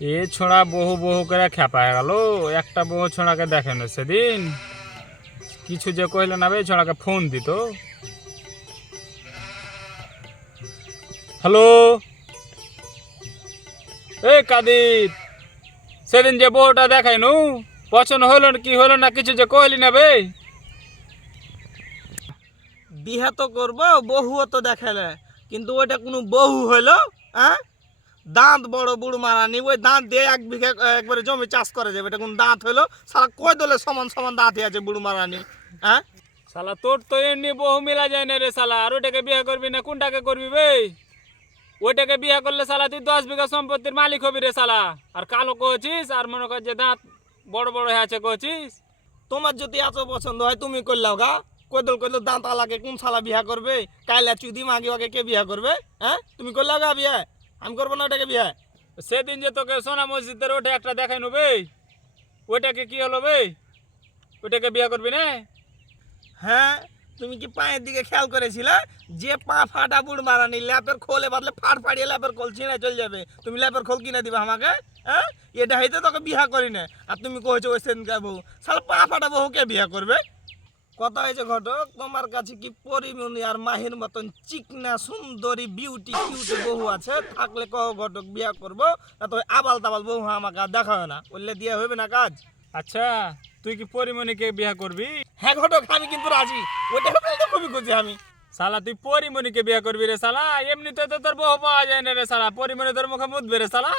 এ ছোড়া বহু বহু করে খেপায় গেল, একটা বহু ছোড়াকে দেখেন সেদিন। কিছু যে কইলে না বে, ছোড়াকে ফোন দিত। হ্যালো? এই কাদির, সেদিন যে বউটা দেখাই নু, পছন্দ না কি হলো না কিছু যে কইলি না বে? বিয়ে তো করব বহুও তো দেখালে কিন্তু ওইটা কোনো বহু হইল হ্যাঁ দাঁত বড় বুড়ো মারানি ওই দাঁত দিয়ে এক বিঘা একবারে জমি চাষ করে যাবে। এটা কোন দাঁত হইল? সারা কই দলে সমান সমান দাঁতই আছে বুড়ো মারানি হ্যাঁ? শালা তোর তো এমনি বহু মিলা যায় না রে শালা আর ওটাকে বিয়ে করবি না কোনটাকে করবি বে? ওইটাকে বিয়ে করলে শালা তুই দশ বিঘা সম্পত্তির মালিক হবি রে শালা আর কালো কহছিস আর মনে কর যে দাঁত বড় বড় হয়ে আছে কহছিস তোমার যদি এত পছন্দ হয় তুমি করলাও গা। কইদল কইদল দাঁত আলাকে কোন সালা বিয়া করবে? কাইলা চুদি মাগি আগে কে বিয়া করবে? হ্যাঁ? তুমি করলাও গা বিয়া? আমি করব না ওটাকে বিয়া। সেদিন যে তোকে সোনা মসজিদের ওঠে একটা দেখাই নেবে ওইটাকে কি হলো বে? ওইটাকে বিয়ে করবি না? হ্যাঁ তুমি কি পায়ের দিকে খেয়াল করেছিলে? যে পা ফাটা বুড় মারানি ল্যাপের খোলে বাদলে ফাট ফাড়িয়ে ল্যাপের খোল ছিঁড়ে চলে যাবে। তুমি ল্যাপের খোল কিনে দিবে আমাকে হ্যাঁ? এটা হইতে তোকে বিয়া করি না। আর তুমি কইছো ওই সেদিনকার বউ সাল পা ফাটা বহুকে বিয়া করবে? কথা হয়েছে ঘটক তোমার কাছে কি পরিমণি আর মাহির মতন চিকনা সুন্দরী বিউটি কিউটি বহু আছে? থাকলে কহ ঘটক বিয়া করব? না তো আবাল তাবাল বহু আমাকে আর দেখা হয় না। বললে দিয়ে হইবে না কাজ? আচ্ছা তুই কি পরিমণিকে বিয়ে করবি? হ্যাঁ ঘটক আমি কিন্তু রাজি। ওইটা খুবই খুঁজি আমি। শালা তুই পরিমণিকে বিয়ে করবি রে শালা? এমনিতে তো তোর বউ পাওয়া যায় না রে শালা। পরিমণি তোর মুখে মুদবে রে শালা।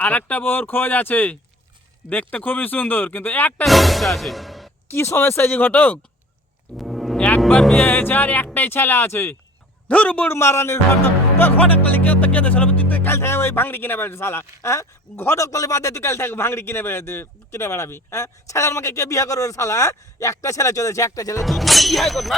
আর একটা বউর খোঁজ আছে। দেখতে খুবই সুন্দর কিন্তু একটা সমস্যা আছে। কি সমস্যা যে ঘটক? একবার বিয়ে হয়েছে আর একটাই ছেলে আছে। ধুর বুড় মারানির ঘটক তো ঘটক তালে কেউ তো কেঁদে সালা তুই কাল থেকে ওই ভাঙড়ি কিনে বেড়াবি শালা হ্যাঁ? ঘটক তালে বাদে তুই কাল থেকে ভাঙড়ি কিনে বেড়াতে কিনে বেড়াবি হ্যাঁ? ছেলের মাকে কে বিয়ে করবে শালা হ্যাঁ? একটা ছেলে চলেছে একটা ছেলে তুই বিয়ে করবি